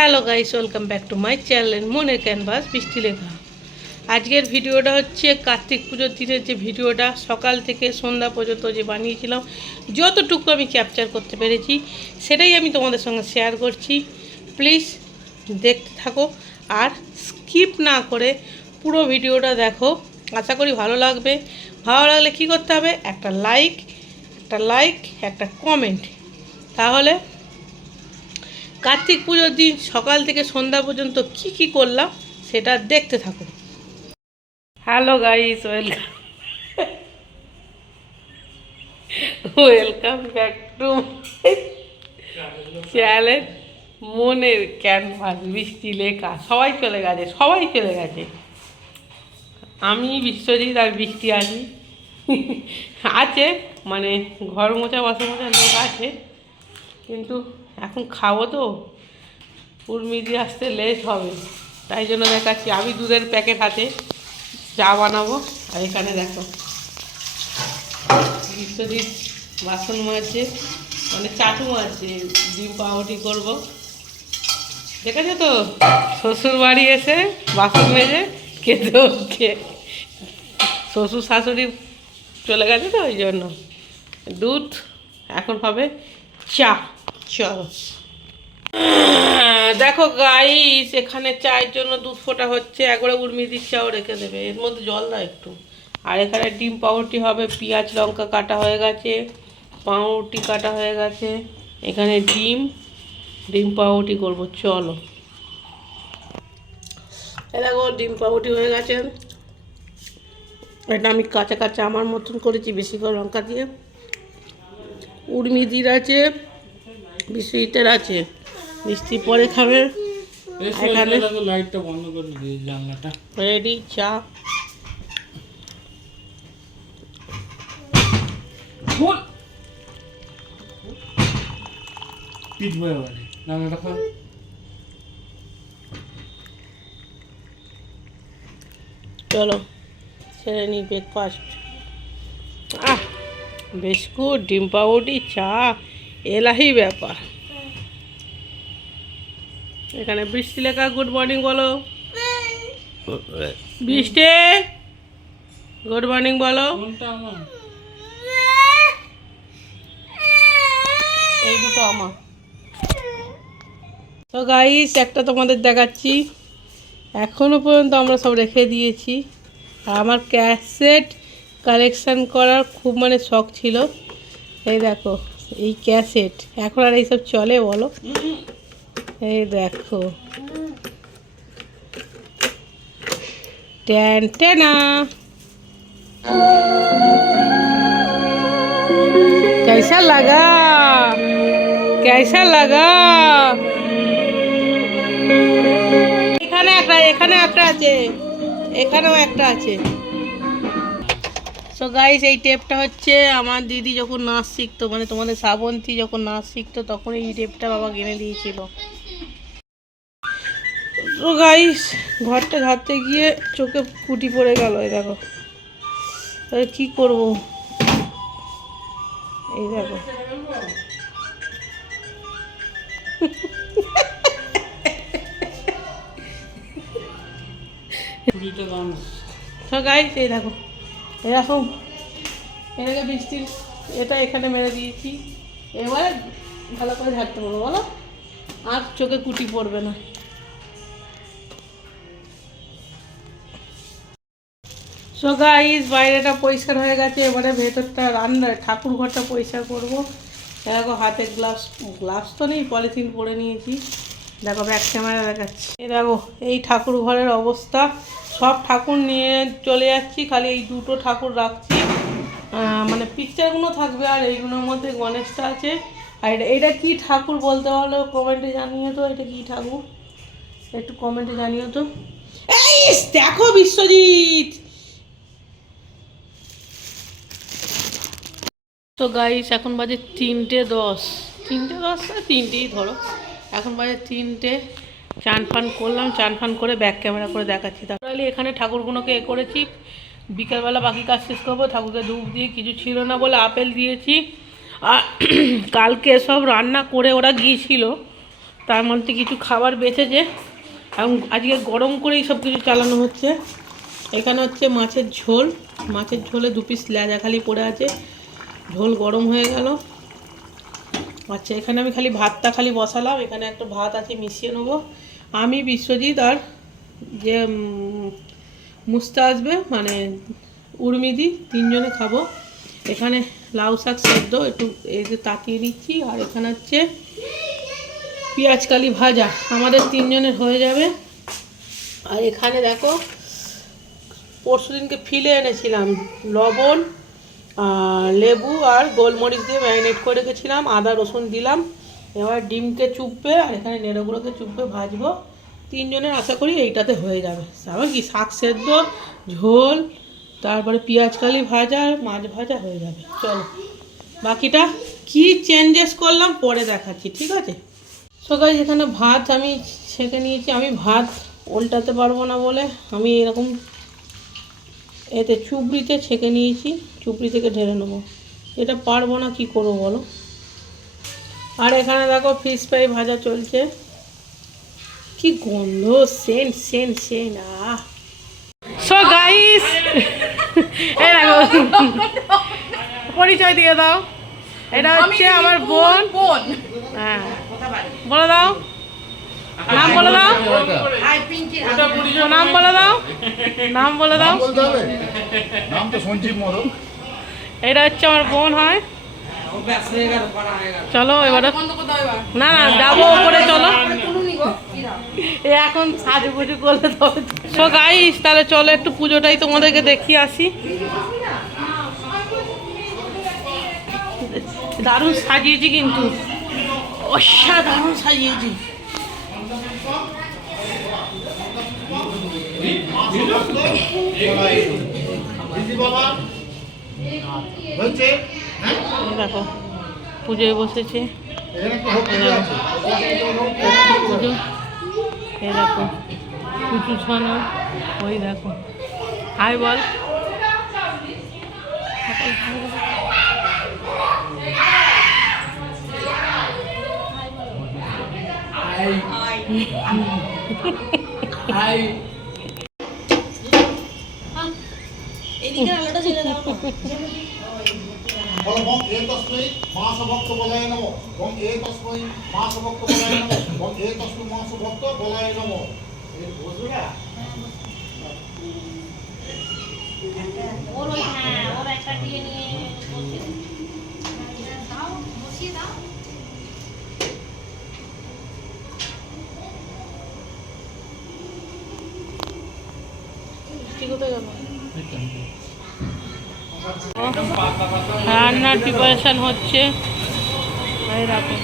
Hello guys, welcome back to my channel মনের canvas বৃষ্টি লেখা। আজকের ভিডিওটা হচ্ছে কার্তিক পুজোর দিনের যে ভিডিওটা, সকাল থেকে সন্ধ্যা পর্যন্ত যে বানিয়েছিলাম, যতটুকু আমি ক্যাপচার করতে পেরেছি, সেটাই আমি তোমাদের সঙ্গে শেয়ার করছি। প্লিজ দেখতে থাকো আর স্কিপ না করে পুরো ভিডিওটা দেখো। আশা করি ভালো লাগবে। ভালো লাগলে কি করতে হবে? একটা লাইক একটা লাইক একটা কমেন্ট তাহলে কার্তিক পুজোর দিন সকাল থেকে সন্ধ্যা পর্যন্ত কি কি করলাম সেটা দেখতে থাকুন। Hello guys welcome welcome back to channel মনের ক্যানভাস বৃষ্টি লেখা সবাই চলে গেছে, সবাই চলে গেছে। আমি বিশ্বজিৎ আর বৃষ্টি আছি। আছে মানে ঘর মোছা বাসন মোছা লোক আছে। কিন্তু এখন খাব তো। উর্মি দিয়ে আসতে লেট হবে। তাই জন্য দেখাচ্ছি, আমি দুধের প্যাকেট হাতে চা বানাবো। আর এখানে দেখো বিশ্বজিৎ বাসন মাজছে মানে চাটু মাজছে, ডিম পাউরুটি করব। দেখেছ তো? শ্বশুর বাড়ি এসে বাসন মেজে খেতে হচ্ছে শ্বশুর শাশুড়ি চলে গেছে তো ওই জন্য। দুধ এখন হবে চা। চলো। দেখো গাইস এখানে চায়ের জন্য দুধ ফোটা হচ্ছে, একবারে উর্মিদির চাও রেখে দেবে। এর মধ্যে জল দাও একটু। আর এখানে ডিম পাউরুটি হবে, পেঁয়াজ, লঙ্কা কাটা হয়ে গেছে, পাউরুটি কাটা হয়ে গেছে। এখানে ডিম ডিম পাউরুটি করব, চলো। দেখো, ডিম পাউরুটি হয়ে গেছে। এটা আমি কাঁচা কাঁচা আমার মতন করেছি, বেশি করে লঙ্কা দিয়ে। উর্মিদির আছে। বিশ্বজিতের আছে। মিষ্টি পরে খাবে। এখানে লাইটটা বন্ধ করে দিয়ে জানলাটা। রেডি চা। ফুল! পিট বয়ে জানলাটা খোল। চলো ছেড়ে নিই ব্রেকফাস্ট আহ বিস্কুট ডিম পাউরুটি চা। এলাহি ব্যাপার। এখানে বৃষ্টি লেখা গুড মর্নিং বলো। বৃষ্টি? গুড মর্নিং বলো। এই দুটো আমার। তো গাইস একটা তোমাদের দেখাচ্ছি। এখনও পর্যন্ত আমরা সব রেখে দিয়েছি। আর আমার ক্যাসেট কালেকশান করার খুব মানে শখ ছিল। এই দেখো। এই ক্যাসেট এখন আর এইসব চলে বলো এই দেখো ট্যান টেনা कैसा लगा कैसा लगा এখানে একটা এখানে একটা আছে এখানেও একটা আছে সো গাইস এই টেপটা হচ্ছে আমার দিদি যখন নাচ শিখতো মানে তোমাদের শ্রাবন্তী যখন নাচ শিখতো তখন এই টেপটা বাবা কিনে দিয়েছিল। তো গাইস ঘরটা ঝাড়তে গিয়ে চোখে কুটি পড়ে গেল এই দেখো। তাহলে কী করব? এই দেখো। তো গাইস এই দেখো। এরকম এটাকে বৃষ্টির এটা এখানে মেরে দিয়েছি। এবার ভালো করে ঝাড়তে পারব বলো? আর চোখে কুটি পড়বে না। সো বাইরেটা পরিষ্কার হয়ে গেছে, এবারে ভেতরটা রান্না ঠাকুর ঘরটা পরিষ্কার করব। এরকম হাতে গ্লাভস গ্লাভস তো নেই, পলিথিন পরে নিয়েছি। দেখো ব্যাক ক্যামেরা দেখাচ্ছি। এ দেখো, এই ঠাকুর ঘরের অবস্থা। সব ঠাকুর নিয়ে চলে যাচ্ছি, খালি এই দুটো ঠাকুর রাখছি। মানে পিকচারগুলো থাকবে আর এইগুলোর মধ্যে গণেশটা আছে। আর এটা এটা কী ঠাকুর বলতে পারল? কমেন্টে জানিয়ে তো, এটা কী ঠাকুর? একটু কমেন্টে জানিয়ে তো। এই, দেখো বিশ্বজিৎ! তো গাইস এখন বাজে তিনটে দশ। তিনটে দশ তিনটেই ধরো। এখন বাজে তিনটে। চান ফান করলাম, চান ফান করে ব্যাক ক্যামেরা করে দেখাচ্ছি। তারপরে এখানে ঠাকুরগুলোকে এ করেছি। বিকালবেলা বাকি কাজ শেষ করব। ঠাকুরকে ধূপ দিয়ে কিছু ছিল না বলে আপেল দিয়েছি। আর কালকে সব রান্না করে ওরা গিয়েছিল। তার মধ্যে কিছু খাবার বেঁচেছে। এবং আজকে গরম করেই সব কিছু চালানো হচ্ছে। এখানে হচ্ছে মাছের ঝোল। মাছের ঝোলে দু পিস লেজা খালি পড়ে আছে। ঝোল গরম হয়ে গেল। আচ্ছা এখানে আমি খালি ভাতটা খালি বসালাম, এখানে একটা ভাত আছে, মিশিয়ে নেব। আমি বিশ্বজিৎ আর যে মুস্তা আসবে মানে উর্মিদি তিনজনে খাব। এখানে লাউ শাক সেদ্ধ, একটু এই যে তাকিয়ে দিচ্ছি, আর এখানে হচ্ছে পেঁয়াজ কালি ভাজা, আমাদের তিনজনের হয়ে যাবে। আর এখানে দেখো পরশু দিনকে ফিলে এনেছিলাম, লবণ লেবু আর গোলমরিচ দিয়ে ম্যারিনেট করে রেখেছিলাম, আদা, রসুন দিলাম। এবার ডিমকে চুপবে আর এখানে নেড়োগুলোকে চুপবে ভাজবো। তিনজনের আশা করি এইটাতে হয়ে যাবে। আবার কি, শাক সেদ্ধ, ঝোল, তারপরে পেঁয়াজ কালি ভাজা আর মাছ ভাজা হয়ে যাবে। চলো, বাকিটা কি চেঞ্জেস করলাম পরে দেখাচ্ছি, ঠিক আছে? সকালে যেখানে ভাত আমি ছেঁকে নিয়েছি। আমি ভাত উল্টাতে পারব না বলে। আমি এরকম এতে চুবড়িতে ছেঁকে নিয়েছি চুবড়ি থেকে ঢেলে নেব। এটা পারব না কি করব বলো? আর এখানে দেখো ফিশ ফ্রাই ভাজা চলছে। কি গন্ধ সেন সেন সেন আহ। সো গাইস এই দেখো পরিচয় দিয়ে দাও। এটা হচ্ছে আমার বোন। বোন। হ্যাঁ। বলে দাও। নাম বলে দাও। নাম বলে দাও। নাম বলে দাও। নাম তো সঞ্জীব মোদক এটা হচ্ছে আমার বোন হয়। চলো এবারে। না না যাব ওপরে চলো। এখন সাজু পুজো করলে তবে সো গাইস তাহলে চলো একটু পুজোটাই তোমাদেরকে দেখিয়ে আসি। দারুণ সাজিয়েছি কিন্তু। অসাধারণ সাজিয়েছি দিদি বাবা হয়েছে হ্যাঁ এই দেখো পুজোয় বসেছে। পুজো এই দেখো কুচু ছানা ওই দেখো। হাই বল। এদিকে আলোটা ছেড়ে দাও বলো এ তস্মৈ মাস ভক্ত বলায় নম। বং এ তস্মৈ মাস ভক্ত বলায় নম। বং এ তস্মৈ মাস ভক্ত বলায় নম। ওর ওই হ্যাঁ ওর একটা দিয়ে নিয়ে বসিয়ে দাও। বসিয়ে দাও। ঠিক কোথায় গেল? রান্নার প্রিপারেশন হচ্ছে। রাখো।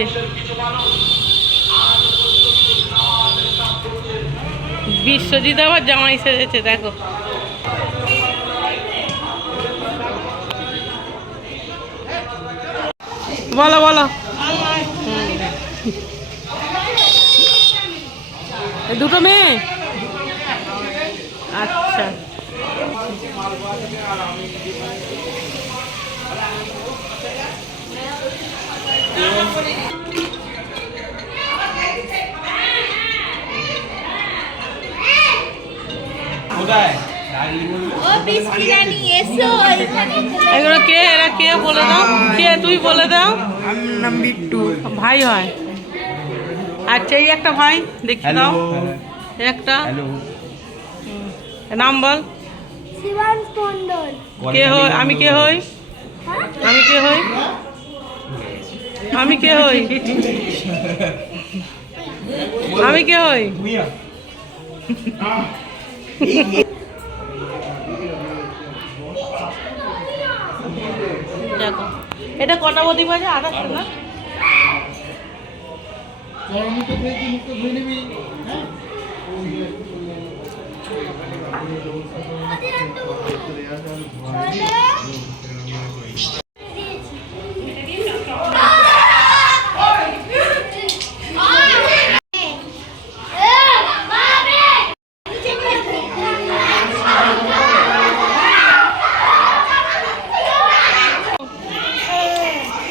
দাঁড়িয়েছে বিশ্বজিৎ আবার জামাই সেজেছে দেখো। বলো বলো। দুটো মেয়ে? আচ্ছা। কে এরা কে বলে দাও? কে তুই বলে দাও? বিট্টু ভাই হয়। আচ্ছা এই একটা ভাই দেখি দাও। একটা। নাম বল। কে হই? আমি কে হই? আমি কে হই? আমি কে হই? আমি কে হই? দেখো এটা কটা বদি বাজে? আঠাশটা না নিবি হ্যাঁ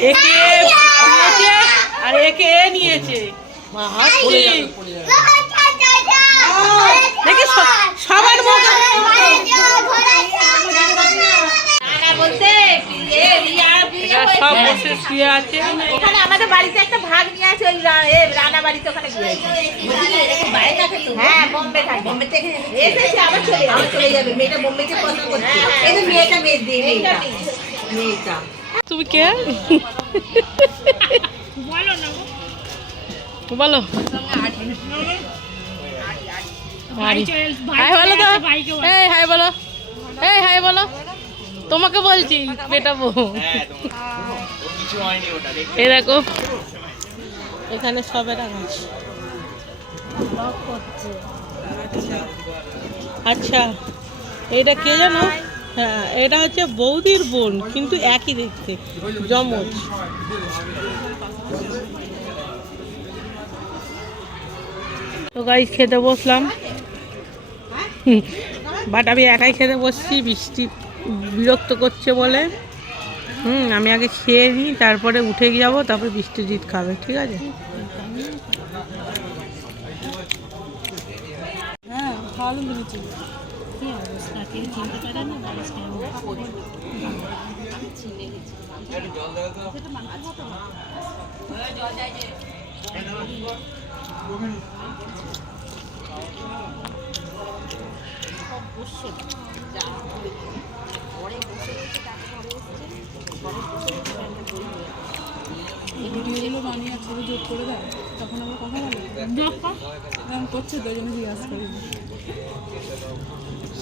একে নিয়েছে আর একে এ নিয়েছে মা হাত পড়ে যাবে, পড়ে যাবে। দেখি স- সবার মজা এরা সব বসে শুয়ে আছে ওখানে আমাদের বাড়িতে একটা ভাগ নিয়ে আছে ওই রা- এ রানা বাড়িতে ওখানে হ্যাঁ বোম্বে থাকে। বোম্বে থেকে এসেছে আবার চলে আবার চলে যাবে। মেয়েটা বোম্বেতে পছন্দ করছে। এই যে মেয়েটা মেয়ে দিয়ে মেয়েটা। মেয়েটা তুমি কে? বলো হাই হাই বলো তো। এই হাই বলো। এই হাই বলো। তোমাকে বলছি মেটাবো এই দেখো। এখানে সবেরা গাছ আচ্ছা এটা কে জানো? হ্যাঁ এটা হচ্ছে বৌদির বোন, কিন্তু একই দেখতে জমজ তো গাই খেতে বসলাম। বাট আমি একাই খেতে বসছি, বৃষ্টি বিরক্ত করছে বলে। হুম আমি আগে খেয়ে নিই তারপরে উঠে যাব তারপরে বৃষ্টি জিত খাবে ঠিক আছে?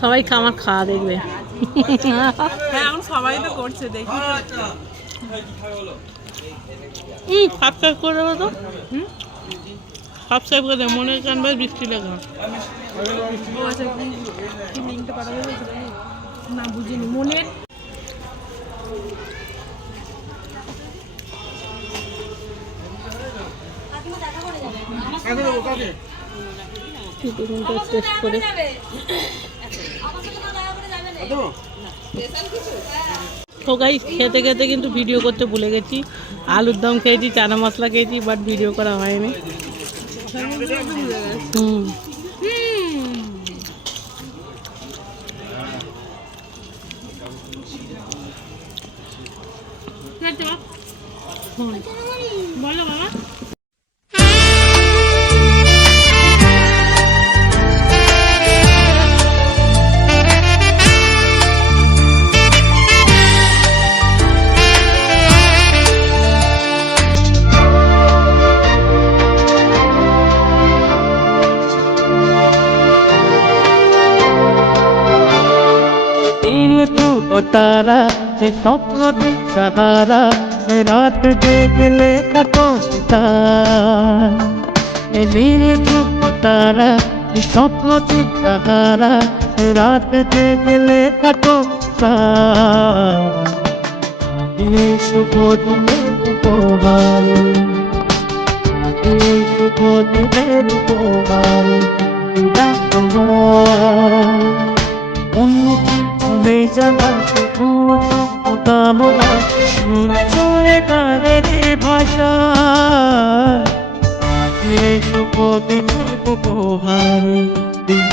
সবাই আমার খাওয়া দেখবে। সবাই তো করছে দেখি। হুম সাবস্ক্রাইব করে দেবো তো। হুম? সাবস্ক্রাইব করে দেবো মনে কানবে বৃষ্টি লেখা না বুঝিনি। মনের তো গাইস খেতে খেতে কিন্তু ভিডিও করতে ভুলে গেছি। আলুর দম খেয়েছি, চানা মশলা খেয়েছি বাট ভিডিও করা হয়নি। হুম। বলো বাবা। ওতারা সে স্বপ্নতে সাহারা সে রাত দেখলে কত সিতার এ নীল ওতারা সে স্বপ্নতে সাহারা সে রাত দেখলে কত é o do তুমি উপহার এই শুভ তুমি উপহার That's the world. বেজানা কামনা চলে কালে ভাষা। সুপদিনের উপহার দিন